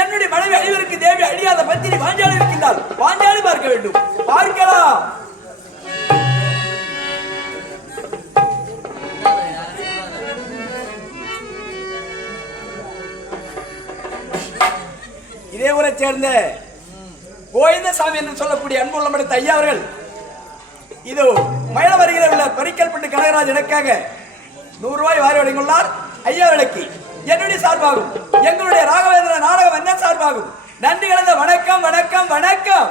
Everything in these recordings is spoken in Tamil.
என்னுடைய மனைவி ஐவருக்கு தேவி அழியாத பத்தினி பாஞ்சாலி இருக்கின்றார். பாஞ்சாலி பார்க்க வேண்டும். பார்க்கலாம். இதே ஊரை சேர்ந்த கோவிந்தசாமி என்று சொல்லக்கூடிய அன்புள்ள மடத்த ஐயா அவர்கள் இதோ மயில வருகிற உள்ள பரிக்கல்பட்டு கனகராஜ் எனக்காக 100 ரூபாய் வாரி வழங்கியுள்ளார். ஐயா விளக்கி என்னுடைய சார்பாகும் எங்களுடைய ராகவேந்திர நாடகம் என்ன சார்பாகும் நன்றி கலந்த வணக்கம் வணக்கம் வணக்கம்.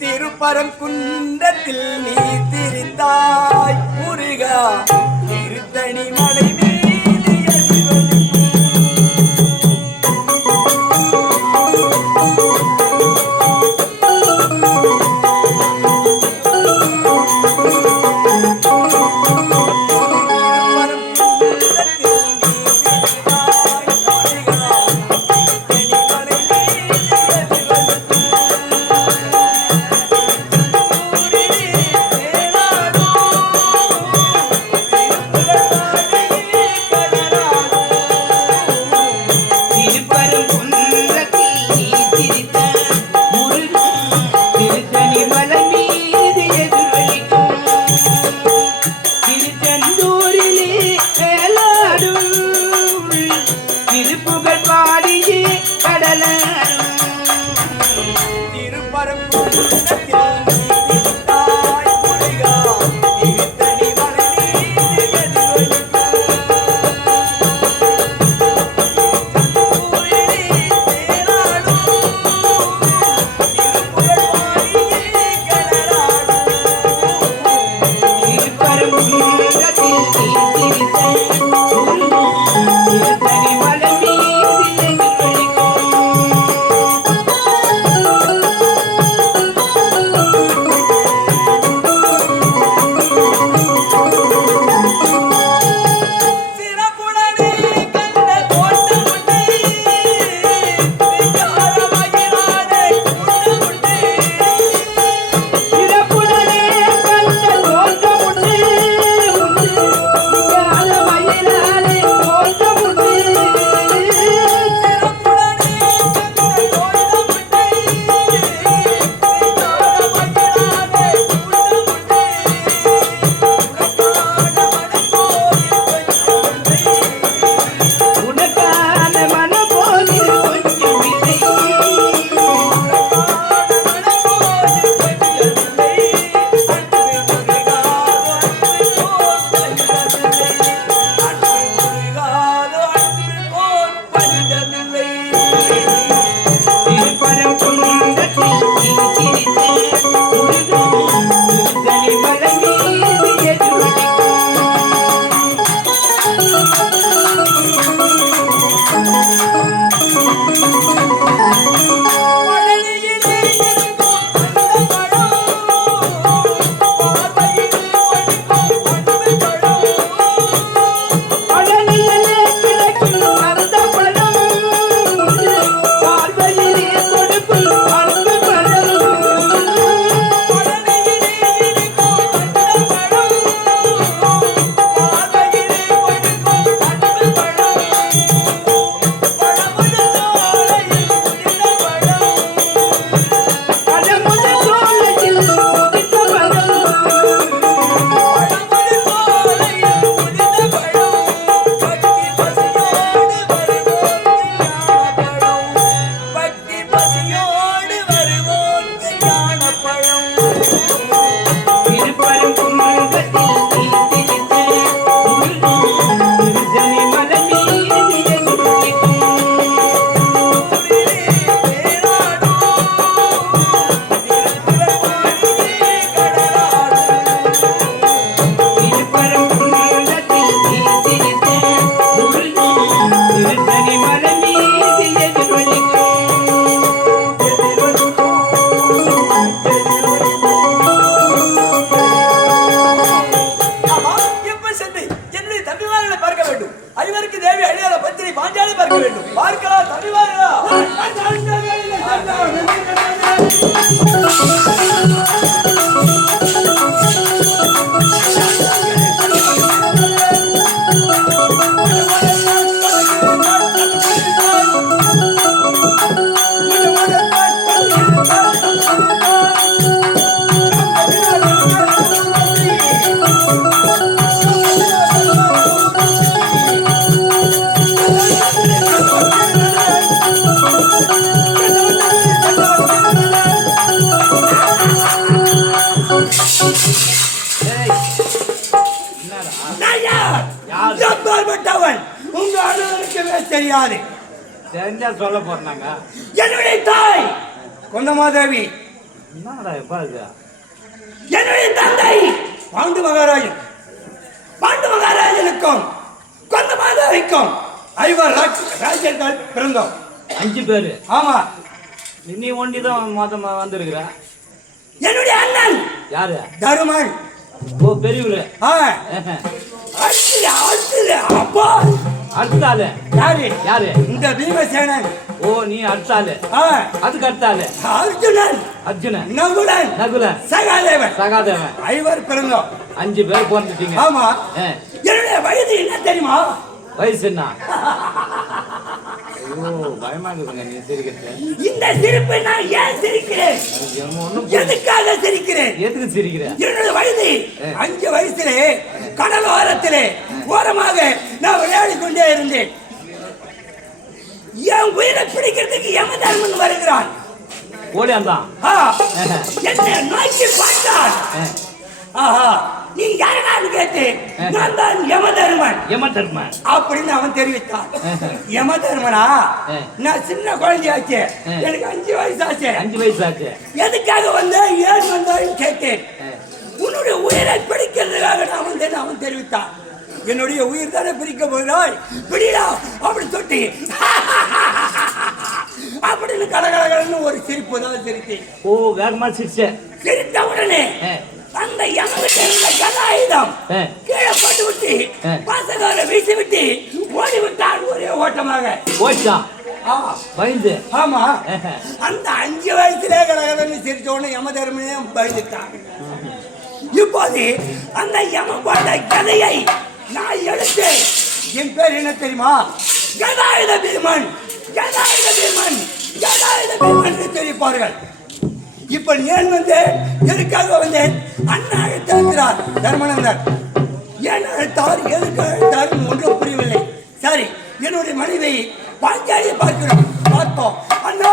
திருப்பரங்குன்றத்தில் நீ திரித்தாய் முருகா திருத்தணி மலை சென்று என்னுடைய தம்பிமார்களை பார்க்க வேண்டும். ஐவருக்கு தேவி அழியாத பத்திரை பாஞ்சாலி பார்க்க வேண்டும். பார்க்கலாம் தம்பிமார்களா. உங்க அலுவலகமே தெரியாது. தெரிஞ்சா சொல்ல போறாங்க. என்னுடைய தாய் கொந்தமாதேவி, என்னுடைய தந்தை பாண்டு மகாராஜன். பாண்டு மகாராஜனுக்கும் கொந்தமாதேவிக்கும் 5 ராஜர்கள் பிறந்தோம். 5 பேரு. ஆமா, நீ ஒண்டிதான் மொத்தமா வந்திருக்கிற. என்னுடைய அண்ணன் யாரு? தருமன். ஓ, பெரியவரு. அப்பா அடுத்தாளு யாரு? யாரு? இந்த பீமசேனன். ஓ, நீ அடுத்தாளு. அதுக்கு அடுத்தாளு அர்ஜுனன். அர்ஜுனன். நகுலன். நகுலன். சகாதேவன். சகாதேவன். 5 பிறந்தோம். 5 பேர் பிறந்துட்டீங்க. ஆமா. என்னுடைய வயது என்ன தெரியுமா? வயசு என்ன? ஐயோ, பயமா இருக்குங்க நீ சிரிக்கிறது. இந்த சிரிப்பை நான் ஏன் சிரிக்கிறேன்? எதுக்காக சிரிக்கிறேன்? எதுக்கு சிரிக்கிற? என்னுடைய வயது 5 வயசிலே கடல் ஓரத்திலே ஓரமாக நான் விளையாடி கொண்டே இருந்தேன். என் உயிரை பிடிக்கிறதுக்கு யமதர்மன் வருகிறான். ஓடியாந்தான். என்ன நோக்கி பார்த்தான். ஆஹா, நீ யாரான்னு கேட்டு நான் தான் யமதர்மன். யமதர்மன் அப்படின்னு அவன் தெரிவித்தான். யமதர்மனா? நான் சின்ன குழந்தையாச்சு, எனக்கு 5 வயசாச்சு. 5 வயசாச்சு. எதுக்காக வந்த ஏன் வந்தான்னு கேட்டேன். உன்னுடைய உயிரை பிடிக்கிறதுக்காக நான் வந்தேன் அவன் தெரிவித்தான். என்னுடைய உயிர் தானே பிரிக்க போகிறாய், பிடிடா அப்படி சொட்டி அப்படின்னு கடகடன்னு ஒரு சிரிப்பு தான் சிரித்தேன். ஓ, வேகமா சிரிச்சேன். சிரித்த உடனே அந்த யமகிட்ட இருந்த கதாயுதம் கீழே போட்டு விட்டு பாசகார வீசி விட்டு ஓடி விட்டான் ஒரே ஓட்டமாக. ஓடிட்டான் பயந்து. ஆமா, அந்த 5 வயசுலே கடகடன்னு சிரிச்ச உடனே யமதர்மனே பயந்துட்டான். இப்போது அந்த யமபாட கதையை நான் எடுத்தேன். என் பேர் என்ன தெரியுமா? கதாயுத பீமன். கதாயுத பீமன். கதாயுத பீமன் தெரிவிப்பார்கள். இப்ப ஏன் வந்தேன், எதுக்காக வந்தேன்? அண்ணா அழைத்திருக்கிறார் தர்மநந்தர். ஏன் அழைத்தார், எதுக்கு அழைத்தார் ஒன்றும் புரியவில்லை. சரி, என்னுடைய மனைவி பாஞ்சாலியை பார்க்கிறோம். பார்ப்போம். அண்ணா